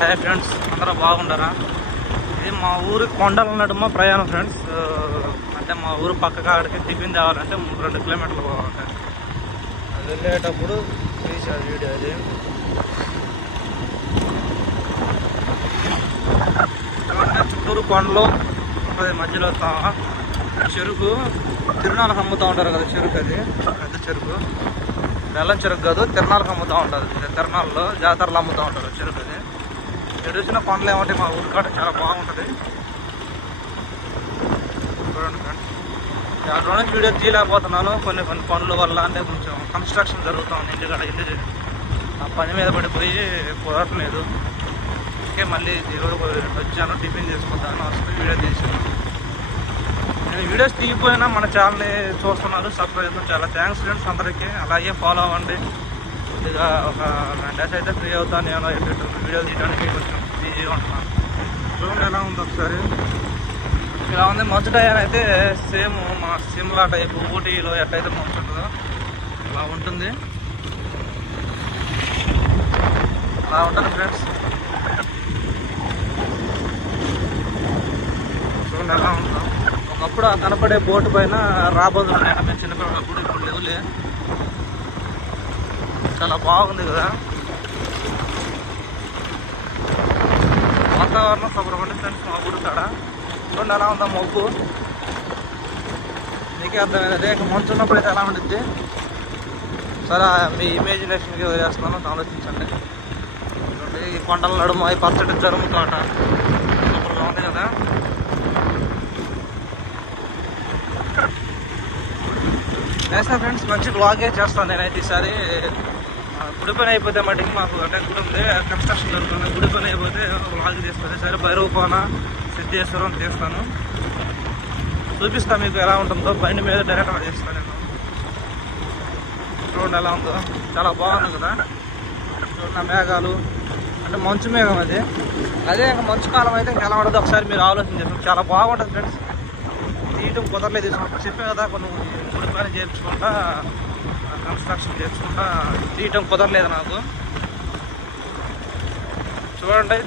Hi friends అందరూ బాగుండరా? ఇది మా ఊరు కొండల నడుమ ప్రయాణం ఫ్రెండ్స్ అంటే మా ఊరు పక్క కాడికి టిఫిన్ తేవాలంటే రెండు కిలోమీటర్లు పోవాలి. అది వెళ్ళేటప్పుడు తీసాడు వీడియో అది చుట్టూరు కొండలు ఉంటుంది మధ్యలో చెరుకు. తిరునాళ్ళకి అమ్ముతూ ఉంటారు కదా చెరుకు అది. పెద్ద చెరుకు. బెల్లం చెరుకు కాదు తిరణాలకు అమ్ముతూ ఉంటుంది తిరునాళ్ళలో జాతరలో అమ్ముతూ ఉంటారు చెరుకు అది. ఎటు వచ్చిన ఏమంటే మా ఊరి కాడ చాలా బాగుంటుంది. చూడండి ఫ్రెండ్స్. చాలా నుంచి వీడియో తీయలేకపోతున్నాను. కొన్ని కొన్ని పనుల వల్ల అంటే కొంచెం కన్స్ట్రక్షన్ జరుగుతూ ఉంది ఇంటికాడ ఇల్లు ఆ పని మీద పడిపోయి కుదరట్లేదు. అందుకే మళ్ళీ ఈరోజు వచ్చాను టిఫిన్ చేసుకుంటాను వస్తే వీడియో తీసాను నేను వీడియోస్ తీయకపోయినా మన ఛానల్ని చూస్తున్నారు సబ్స్క్రైబ్ చాలా థ్యాంక్స్ ఫ్రెండ్స్ అందరికీ. అలాగే ఫాలో అవ్వండి. కొద్దిగా ఒక గంట డేస్ అయితే ఫ్రీ అవుతాను. నేను వీడియో తీయడానికి కొంచెం బిజీగా ఉంటున్నాను. చూడండి ఎలా ఉంది ఒకసారి. ఇలా ఉంది. మంచు టైర్ అయితే సేమ్ మా సిమ్లా టైప్ ఊటీలో ఎట్టయితే మంచు ఉంటుందో అలా ఉంటుంది. అలా ఉంటుంది ఫ్రెండ్స్ చూడండి ఎలా ఉంటుందో ఒకప్పుడు కనపడే బోటు పైన రాబోతున్నాయి మేము చిన్నపిల్లప్పుడు చాలా బాగుంది కదా. వాతావరణం సుబ్రహ్మణ్యం ఫ్రెండ్స్ మా ఊరు కాడ. చూడండి ఎలా ఉందా మొగ్గు మీకే అర్థమైంది. అదే మంచు ఉన్నప్పుడు అయితే ఎలా ఉండిద్ది? సరే మీ ఇమేజినేషన్కి వదిలేస్తున్నాను. ఆలోచించండి. చూడండి ఈ కొండల నడుమ ఈ పచ్చడి జరుము కాట సూపర్గా ఉంది కదా. చేస్తాను ఫ్రెండ్స్ మంచి బ్లాగే చేస్తాను నేనైతే ఈసారి. గుడి పని అయిపోతే మటుకు మాకు అంటే గుడి ఉంది కన్స్ట్రక్షన్ జరుగుతుంది. గుడి పని అయిపోతే బ్లాగ్ తీస్తాను సరే భైరవ కోన సిద్ధేశ్వరం తీస్తాను చూపిస్తాను మీకు ఎలా ఉంటుందో. బండి మీద డైరెక్ట్ చేస్తాను నేను. చూడండి ఎలా ఉందో. చాలా బాగుంది కదా. చూడండి మేఘాలు. అంటే మంచు మేఘం అది. అదే ఇంకా మంచు కాలం అయితే ఇంకా ఎలా ఉండదు ఒకసారి మీరు ఆలోచించారు చాలా బాగుంటుంది ఫ్రెండ్స్. తీయటం కుదరలేదు. చెప్పే కదా కొన్ని గుడి పని చేయించుకుంటా. కన్స్ట్రక్షన్ చేసుకుంటా తీయటం కుదరలేదు నాకు. చూడండి.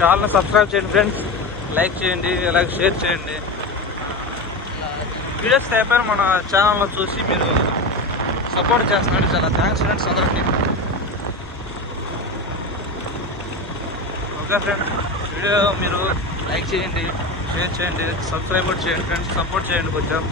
చాలా సబ్స్క్రైబ్ చేయండి ఫ్రెండ్స్. లైక్ చేయండి అలాగే షేర్ చేయండి. వీడియోస్ అయిపోయిన మన ఛానల్లో చూసి మీరు సపోర్ట్ చేస్తున్నారు. చాలా థ్యాంక్స్ ఫ్రెండ్స్ అందరికీ. Okay friends. వీడియో మీరు లైక్ చేయండి షేర్ చేయండి సబ్స్క్రైబ్ చేయండి ఫ్రెండ్స్. సపోర్ట్ చేయండి కొంచెం.